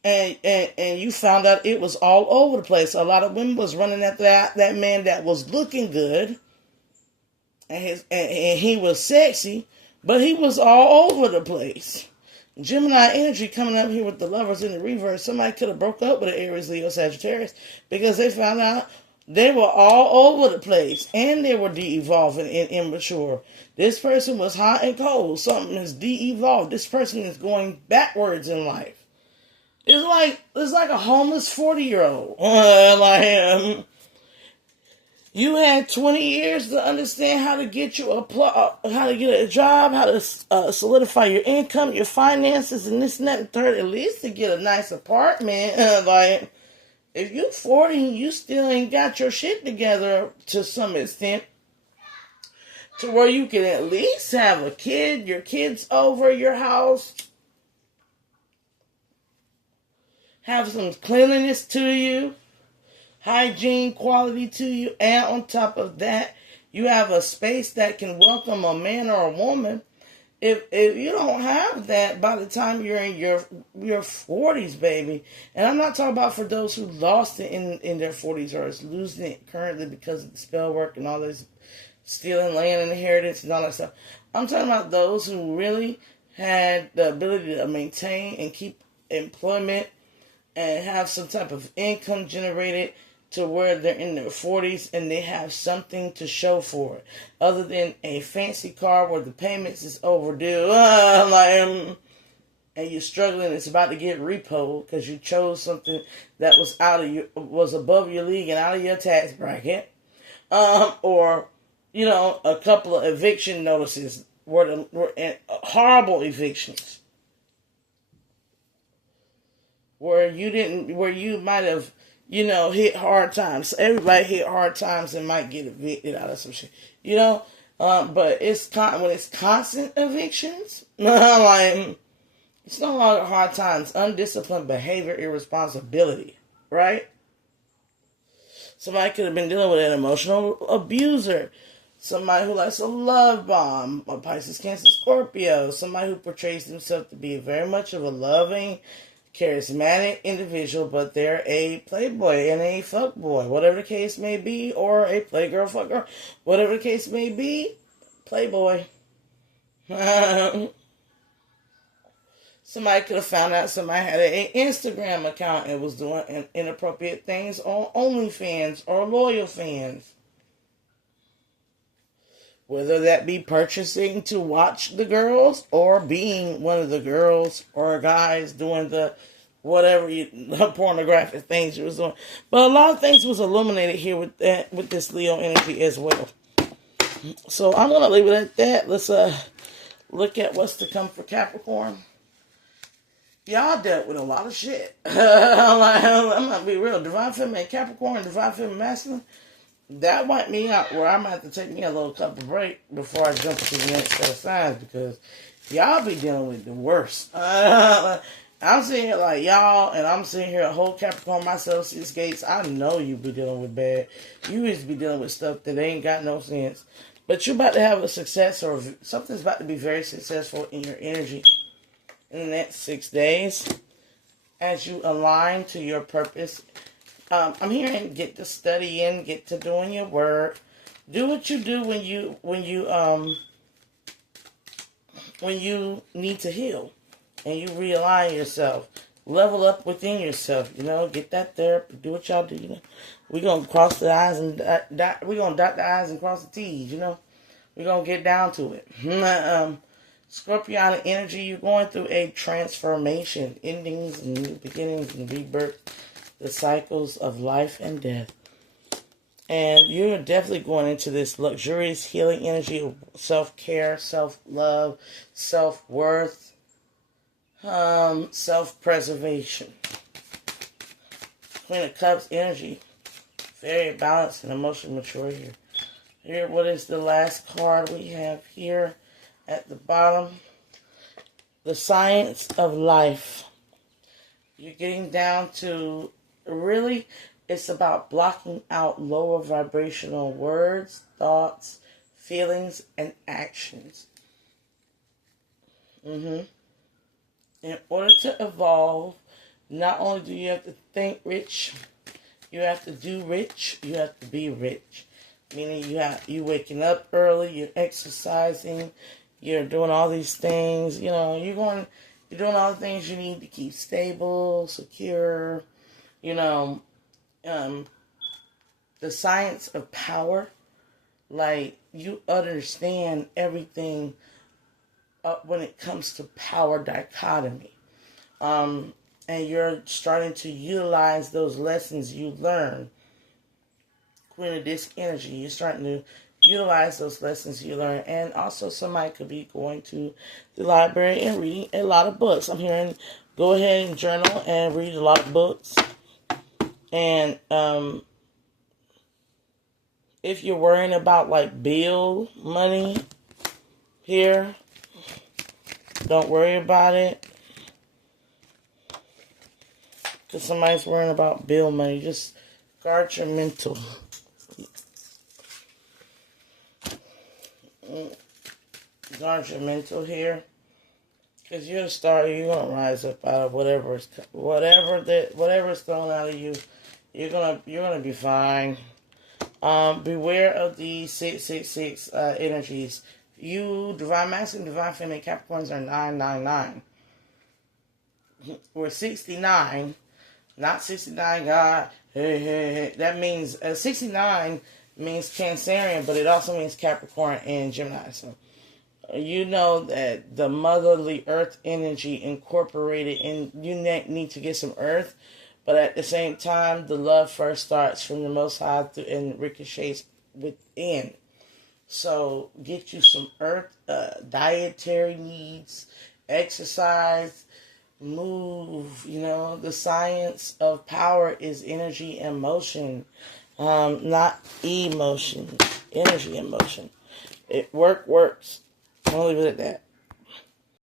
and you found out it was all over the place. A lot of women was running after that man that was looking good, and he was sexy, but he was all over the place. Gemini energy coming up here with the lovers in the reverse. Somebody could have broke up with an Aries, Leo, Sagittarius because they found out they were all over the place and they were de-evolving and immature. This person was hot and cold. Something is de-evolved. This person is going backwards in life. It's like a homeless 40-year-old. You had 20 years to understand how to get how to get a job, how to solidify your income, your finances, and this and that and third, at least to get a nice apartment. If you 40 and you still ain't got your shit together to some extent, to where you can at least have a kid, your kids over your house, have some cleanliness to you, hygiene quality to you, and on top of that, you have a space that can welcome a man or a woman. If you don't have that by the time you're in your 40s, baby, and I'm not talking about for those who lost it in their 40s or is losing it currently because of the spell work and all this stealing land and inheritance and all that stuff. I'm talking about those who really had the ability to maintain and keep employment and have some type of income generated to where they're in their 40s and they have something to show for it. Other than a fancy car where the payments is overdue, and you're struggling, it's about to get repoed because you chose something that was above your league and out of your tax bracket. Or, a couple of eviction notices were horrible evictions. Where you might have, hit hard times. Everybody hit hard times and might get evicted out of some shit. But when it's constant evictions, it's no longer hard times. Undisciplined behavior, irresponsibility, right? Somebody could have been dealing with an emotional abuser. Somebody who likes a love bomb. A Pisces, Cancer, Scorpio. Somebody who portrays themselves to be very much of a loving, charismatic individual, but they're a playboy and a fuckboy, whatever the case may be, or a playgirl, fuckgirl, whatever the case may be, playboy. Somebody could have found out somebody had an Instagram account and was doing inappropriate things on OnlyFans or Loyal Fans. Whether that be purchasing to watch the girls or being one of the girls or guys doing the pornographic things you was doing. But a lot of things was illuminated here with this Leo energy as well. So I'm going to leave it at that. Let's look at what's to come for Capricorn. Y'all dealt with a lot of shit. I'm going to be real. Divine Feminine Capricorn, Divine Feminine Masculine. That wiped me out where I'm going to have to take me a little couple break before I jump into the next set of signs because y'all be dealing with the worst. I'm sitting here like y'all, and I'm sitting here a whole Capricorn myself, 6 gates. I know you be dealing with bad. You used to be dealing with stuff that ain't got no sense. But you're about to have a success or something's about to be very successful in your energy in the next 6 days as you align to your purpose. I'm hearing get to studying, get to doing your work. Do what you do when you need to heal and you realign yourself. Level up within yourself, get that therapy, do what y'all do, We're going to cross the I's and we're going to dot the I's and cross the T's, We're going to get down to it. Scorpionic energy, you're going through a transformation, endings and new beginnings and rebirth. The cycles of life and death. And you're definitely going into this luxurious healing energy of self-care, self-love, self-worth, self-preservation. Queen of Cups energy. Very balanced and emotionally mature here. Here, what is the last card we have here at the bottom? The Science of Life. You're getting down to really, it's about blocking out lower vibrational words, thoughts, feelings, and actions. In order to evolve, not only do you have to think rich, you have to do rich, you have to be rich. Meaning you waking up early, you're exercising, you're doing all these things, you're doing all the things you need to keep stable, secure. The science of power, like you understand everything when it comes to power dichotomy. And you're starting to utilize those lessons you learn. Queen of Disc energy, you're starting to utilize those lessons you learn. And also somebody could be going to the library and reading a lot of books. I'm hearing go ahead and journal and read a lot of books. And if you're worrying about like bill money here, don't worry about it. Because somebody's worrying about bill money. Just guard your mental. Guard your mental here. Because you're gonna rise up out of whatever's thrown out of you. You're gonna be fine. Beware of the 666 energies. You, Divine Masculine, Divine Feminine, Capricorns are 999. We're 69, not 69, God. Hey. That means 69 means Cancerian, but it also means Capricorn and Gemini. So you know that the motherly earth energy incorporated in you need to get some earth, but at the same time, the love first starts from the Most High and ricochets within. So get you some earth, dietary needs, exercise, move. The science of power is energy and motion, not emotion. Energy and motion. Works. I'll leave it at that.